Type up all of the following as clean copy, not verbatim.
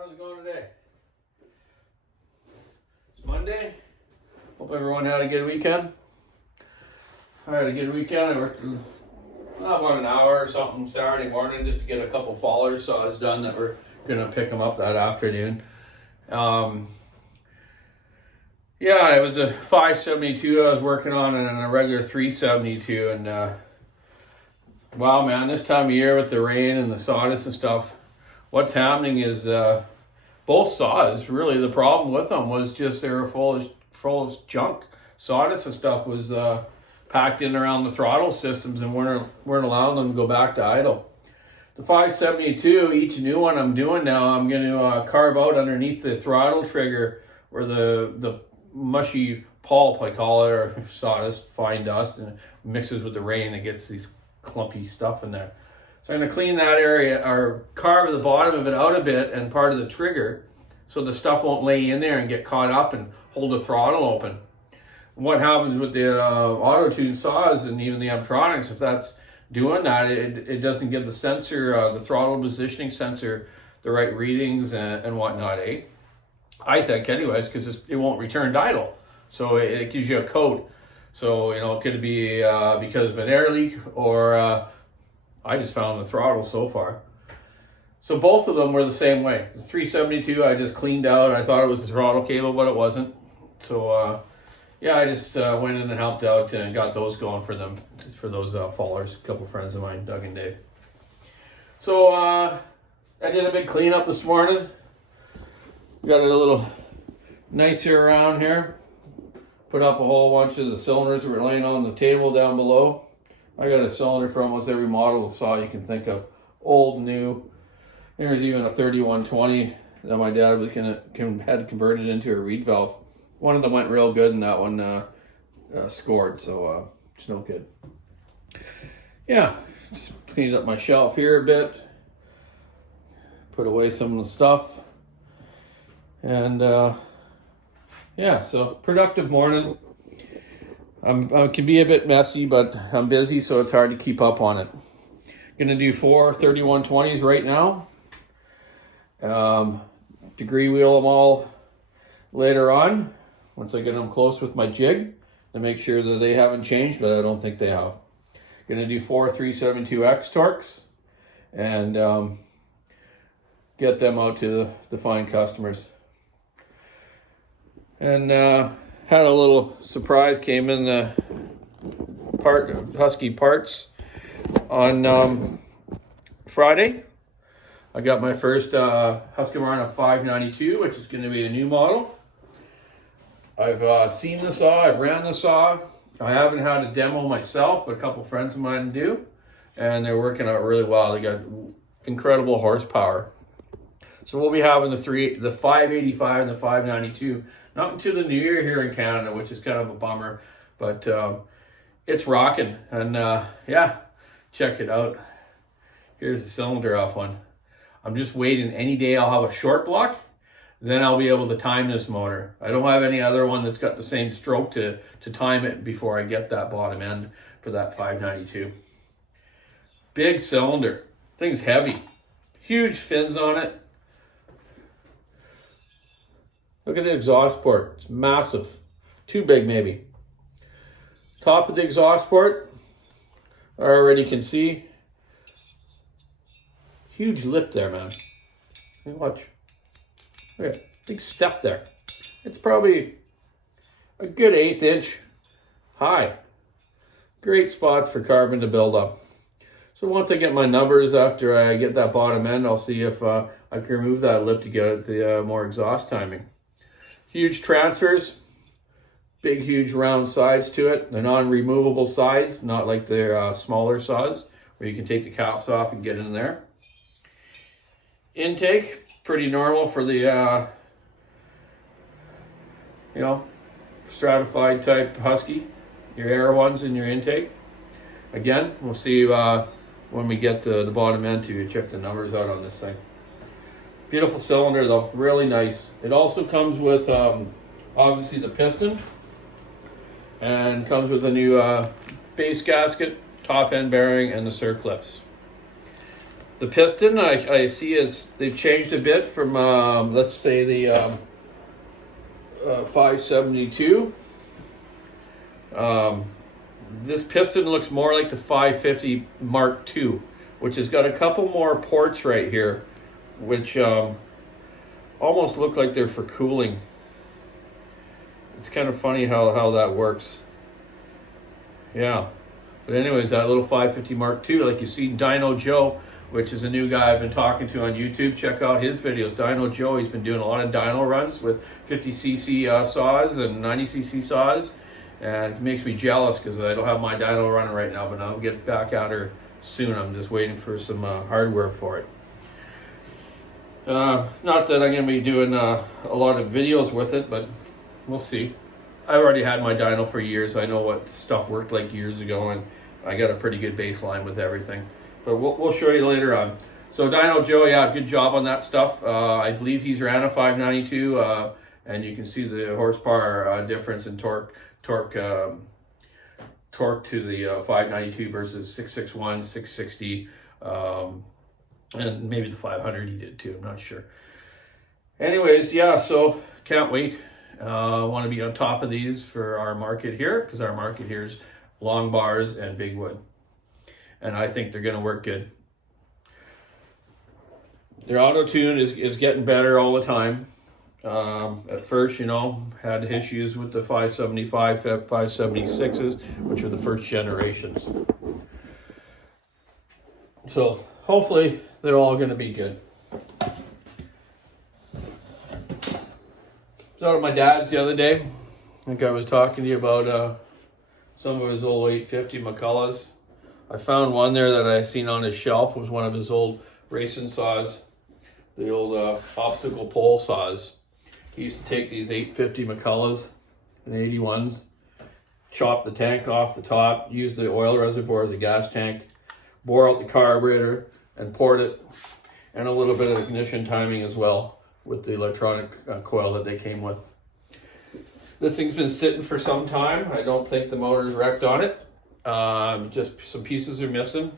How's it going today? It's Monday. Hope everyone had a good weekend. I had a good weekend. I worked about an hour or something Saturday morning just to get a couple fallers saws done that we're gonna pick them up that afternoon. Yeah, it was a 572 I was working on and a regular 372, and wow, man, this time of year with the rain and the sawdust and stuff, what's happening is both saws, really the problem with them was just they were full of junk. Sawdust and stuff was packed in around the throttle systems and weren't allowing them to go back to idle. The 572, each new one I'm doing now, I'm going to carve out underneath the throttle trigger where the mushy pulp, I call it, or sawdust, fine dust, and it mixes with the rain, it gets these clumpy stuff in there. So I'm going to clean that area or carve the bottom of it out a bit and part of the trigger so the stuff won't lay in there and get caught up and hold the throttle open. What happens with the auto-tune saws and even the Amtronics, if that's doing that, it doesn't give the sensor, the throttle positioning sensor, the right readings and whatnot, eh? I think anyways, because it won't return to idle. So it gives you a code. So, you know, it could be because of an air leak or I just found the throttle so far. So both of them were the same way. The 372 I just cleaned out. I thought it was the throttle cable, but it wasn't. So yeah, I just went in and helped out and got those going for them, just for those fallers, a couple friends of mine, Doug and Dave. So I did a big cleanup this morning. Got it a little nicer around here. Put up a whole bunch of the cylinders that were laying on the table down below. I got a cylinder for almost every model of saw you can think of. Old, new. There's even a 3120 that my dad was had converted into a reed valve. One of them went real good and that one scored, so it's no good. Yeah, just cleaned up my shelf here a bit. Put away some of the stuff. And yeah, so productive morning. I can be a bit messy, but I'm busy, so it's hard to keep up on it. Gonna do 4 3120s right now. Degree wheel them all later on, once I get them close with my jig, to make sure that they haven't changed, but I don't think they have. Gonna do 4 372X torques, and get them out to the fine customers. And had a little surprise, came in the Husky parts on Friday. I got my first husqvarna 592, which is going to be a new model. I've seen the saw, I've ran the saw. I haven't had a demo myself, but a couple friends of mine do. And they're working out really well. They got incredible horsepower. So we'll be having the 585 and the 592. Not until the new year here in Canada, which is kind of a bummer, but it's rocking. And yeah, check it out. Here's the cylinder off one. I'm just waiting. Any day I'll have a short block, then I'll be able to time this motor. I don't have any other one that's got the same stroke to time it before I get that bottom end for that 592. Big cylinder. Thing's heavy. Huge fins on it. Look at the exhaust port. It's massive. Too big, maybe. Top of the exhaust port, I already can see. Huge lip there, man. Hey, watch. Look at big step there. It's probably a good 1/8 inch high. Great spot for carbon to build up. So once I get my numbers after I get that bottom end, I'll see if I can remove that lip to get the more exhaust timing. Huge transfers, big, huge round sides to it. They're non-removable sides, not like their smaller saws where you can take the caps off and get in there. Intake, pretty normal for the, you know, stratified type Husky. Your air ones in your intake. Again, we'll see when we get to the bottom end to check the numbers out on this thing. Beautiful cylinder though, really nice. It also comes with obviously the piston, and comes with a new base gasket, top end bearing, and the circlips. The piston I see is they've changed a bit from let's say the 572. This piston looks more like the 550 Mark II, which has got a couple more ports right here, which almost look like they're for cooling. It's kind of funny how that works. Yeah. But anyways, that little 550 Mark II, like you see Dino Joe, which is a new guy I've been talking to on YouTube. Check out his videos. Dino Joe, he's been doing a lot of dyno runs with 50cc saws and 90cc saws. And it makes me jealous because I don't have my dyno running right now, but I'll get back at her soon. I'm just waiting for some hardware for it. Not that I'm going to be doing a lot of videos with it, but we'll see. I've already had my dyno for years. I know what stuff worked like years ago, and I got a pretty good baseline with everything. But we'll show you later on. So Dino Joe, yeah, good job on that stuff. I believe he's ran a 592, and you can see the horsepower difference in torque to the 592 versus 661, 660, and maybe the 500 he did too. I'm not sure. Anyways, yeah, so can't wait. I want to be on top of these for our market here, because our market here is long bars and big wood. And I think they're going to work good. Their auto tune is getting better all the time. At first, had issues with the 575, 576s, which were the first generations. So hopefully they're all going to be good. So at my dad's the other day, I think I was talking to you about some of his old 850 McCulloughs. I found one there that I seen on his shelf. Was one of his old racing saws, the old obstacle pole saws. He used to take these 850 McCulloughs and 81s, chop the tank off the top, use the oil reservoir as a gas tank, bore out the carburetor and port it, and a little bit of ignition timing as well with the electronic coil that they came with. This thing's been sitting for some time. I don't think the motor's wrecked on it. Just some pieces are missing.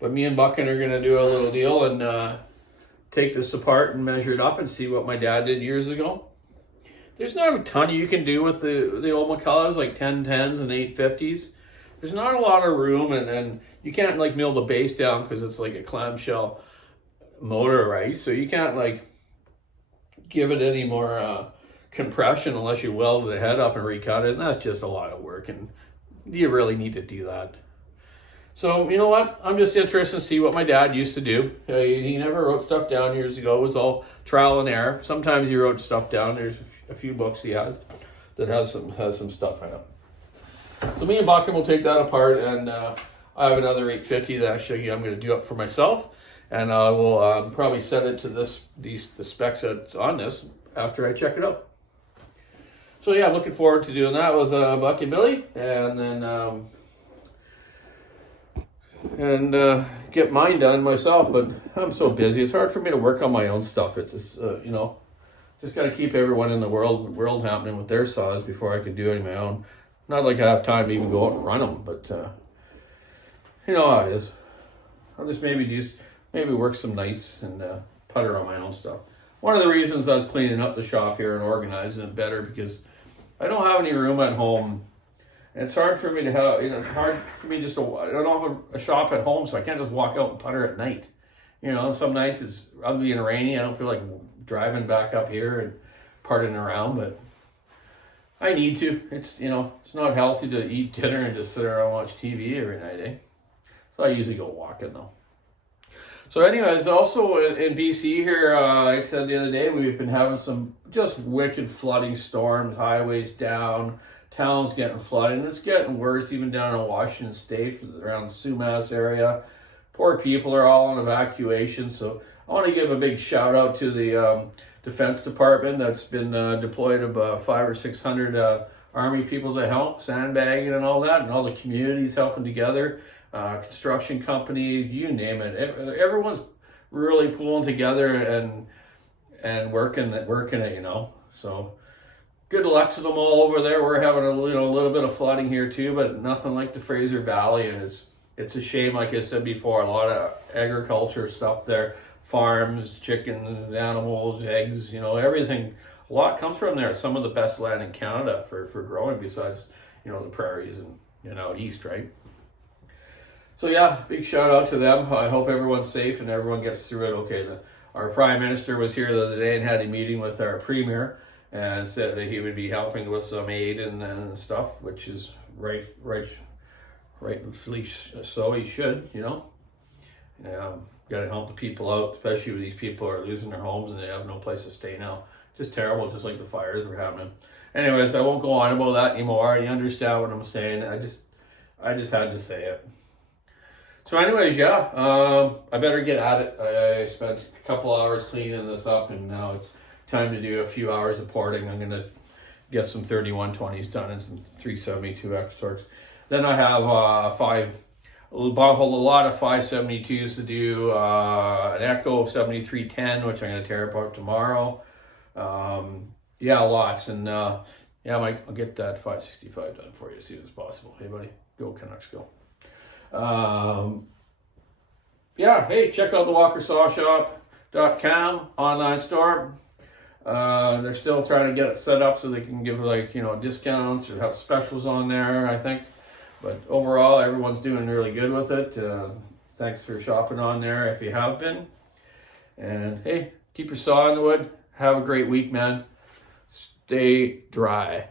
But me and Buckin are going to do a little deal and take this apart and measure it up and see what my dad did years ago. There's not a ton you can do with the old McCulloughs, like 1010s and 850s. There's not a lot of room, and you can't like mill the base down because it's like a clamshell motor, right? So you can't like give it any more compression unless you weld the head up and recut it, and that's just a lot of work, and you really need to do that. So you know what, I'm just interested to see what my dad used to do. He never wrote stuff down years ago. It was all trial and error. Sometimes he wrote stuff down. There's a few books he has that has some stuff in it. So me and Buckin will take that apart, and I have another 850 that actually I'm going to do up for myself, and I will probably send it to the specs that's on this after I check it out. So yeah, I'm looking forward to doing that with Buck and Billy, and then get mine done myself. But I'm so busy; it's hard for me to work on my own stuff. It's just just got to keep everyone in the world happening with their saws before I can do it on my own. Not like I have time to even go out and run them, but you know how it is. I'll just maybe work some nights and putter on my own stuff. One of the reasons I was cleaning up the shop here and organizing it better, because I don't have any room at home. And it's hard for me to have, hard for me just to, I don't have a shop at home, so I can't just walk out and putter at night. Some nights it's ugly and rainy. I don't feel like driving back up here and parting around, but I need to. It's not healthy to eat dinner and just sit around and watch TV every night, eh? So I usually go walking though. So anyways, also in BC here, like I said the other day, we've been having some just wicked flooding storms, highways down, towns getting flooded, and it's getting worse even down in Washington State, around the Sumas area. Poor people are all on evacuation, so I want to give a big shout out to the Defense Department that's been deployed about 500 or 600 Army people to help, sandbagging and all that, and all the communities helping together, construction companies, you name it. Everyone's really pulling together and working it, So good luck to them all over there. We're having a little bit of flooding here too, but nothing like the Fraser Valley, and It's a shame, like I said before, a lot of agriculture stuff there, farms, chickens, animals, eggs, you know, everything. A lot comes from there. Some of the best land in Canada for growing, besides, you know, the prairies and out east, right? So yeah, big shout out to them. I hope everyone's safe and everyone gets through it okay. Our Prime Minister was here the other day and had a meeting with our Premier and said that he would be helping with some aid and stuff, which is rightfully so. He should, you know. Got to help the people out, especially when these people are losing their homes and they have no place to stay now. Just terrible, just like the fires were happening. Anyways, I won't go on about that anymore. You understand what I'm saying. I just had to say it. So anyways, yeah, I better get at it. I spent a couple hours cleaning this up, and now it's time to do a few hours of porting. I'm going to get some 3120s done and some 372 X-Torques. Then I have a lot of 572s to do, an Echo 7310, which I'm going to tear apart tomorrow. Yeah, lots. And yeah, Mike, I'll get that 565 done for you as soon as possible. Hey, buddy, go Canucks, go. Yeah, hey, check out the walkersawshop.com online store. They're still trying to get it set up so they can give, like, you know, discounts or have specials on there, I think. But overall, everyone's doing really good with it. Thanks for shopping on there if you have been. And hey, keep your saw in the wood. Have a great week, man. Stay dry.